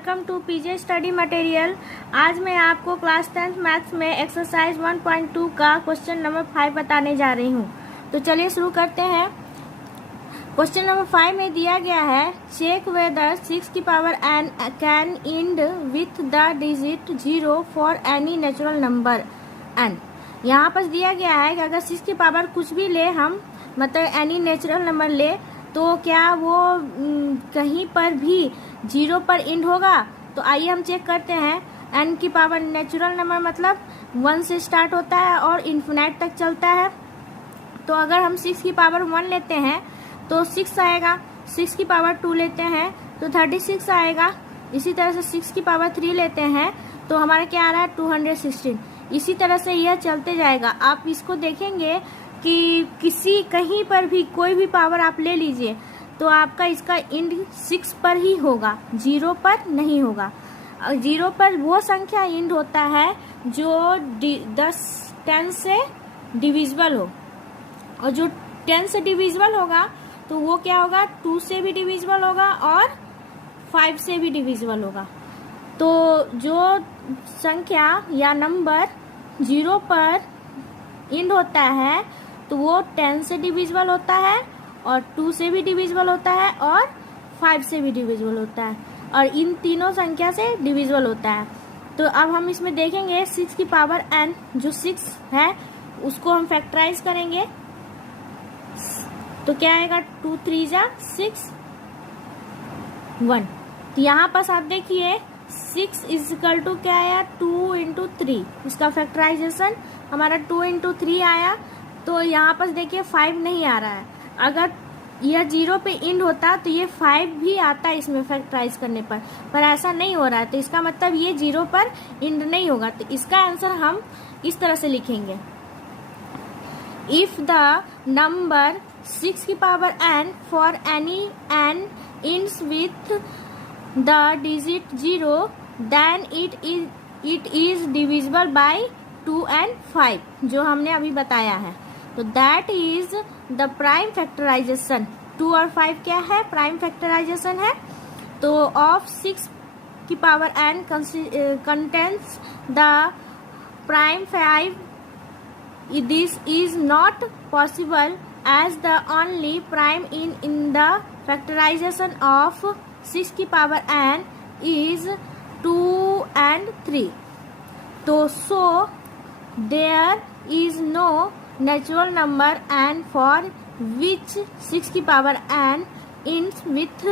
Welcome to PJ study material. आज मैं आपको क्लास 10th मैथ्स में एक्सरसाइज 1.2 का क्वेश्चन नंबर 5 बताने जा रही हूँ। तो चलिए शुरू करते हैं। क्वेश्चन नंबर 5 में दिया गया है चेक वेदर 6 की power n can and with the digit 0 for any natural number n। यहाँ पर दिया गया है कि अगर 6 की पावर कुछ भी ले हम, मतलब एनी नेचुरल नंबर ले, तो क्या वो कहीं पर भी 0 पर एंड होगा। तो आइए हम चेक करते हैं। n की पावर नेचुरल नंबर मतलब 1 से स्टार्ट होता है और इन्फिनाइट तक चलता है। तो अगर हम 6 की पावर 1 लेते हैं तो 6 आएगा, 6 की पावर 2 लेते हैं तो 36 आएगा। इसी तरह से 6 की पावर 3 लेते हैं तो हमारा क्या आ रहा है 216। इसी तरह से यह चलते जाएगा। आप इसको देखेंगे कि कहीं पर भी कोई भी पावर आप ले लीजिए तो आपका इसका एंड 6 पर ही होगा, 0 पर नहीं होगा। 0 पर वो संख्या एंड होता है जो 10 से डिविजिबल हो, और जो 10 से डिविजिबल होगा तो वो क्या होगा 2 से भी डिविजिबल होगा और 5 से भी डिविजिबल होगा। तो जो संख्या या नंबर 0 पर एंड होता है तो वो 10 से डिविजिबल होता है और 2 से भी डिविजिबल होता है और 5 से भी डिविजिबल होता है, और इन तीनों संख्या से डिविजिबल होता है। तो अब हम इसमें देखेंगे 6 की पावर n जो 6 है उसको हम फैक्टराइज करेंगे तो क्या आएगा 2 3 जा 6 1। तो यहाँ पास आप देखिए 6 इज इक्वल टू क्या आया 2 इंटू 3। इसका फैक्टराइजेशन हमारा 2 इंटू 3 आया। तो यहाँ पर देखिए 5 नहीं आ रहा है। अगर यह 0 पे एंड होता तो ये 5 भी आता इसमें फैक्टराइज करने पर ऐसा नहीं हो रहा है। तो इसका मतलब ये 0 पर एंड नहीं होगा। तो इसका आंसर हम इस तरह से लिखेंगे, इफ द नंबर 6 की power n for any n ends with the digit 0 then it is divisible by 2 and 5, जो हमने अभी बताया है। तो that is the prime factorization। 2 और 5 क्या है प्राइम फैक्टराइजेशन है। तो of 6 की power n contains the prime 5। this is not possible as the only prime in the factorization of 6 की पावर n is 2 and 3। तो so there is no natural number n for which 6 की power n ends with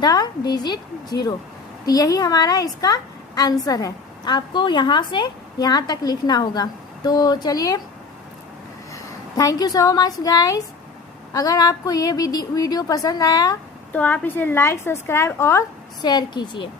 the digit 0। तो यही हमारा इसका answer है। आपको यहाँ से यहाँ तक लिखना होगा। तो चलिए, thank you so much guys. अगर आपको ये वीडियो पसंद आया तो आप इसे लाइक, सब्सक्राइब और शेयर कीजिए।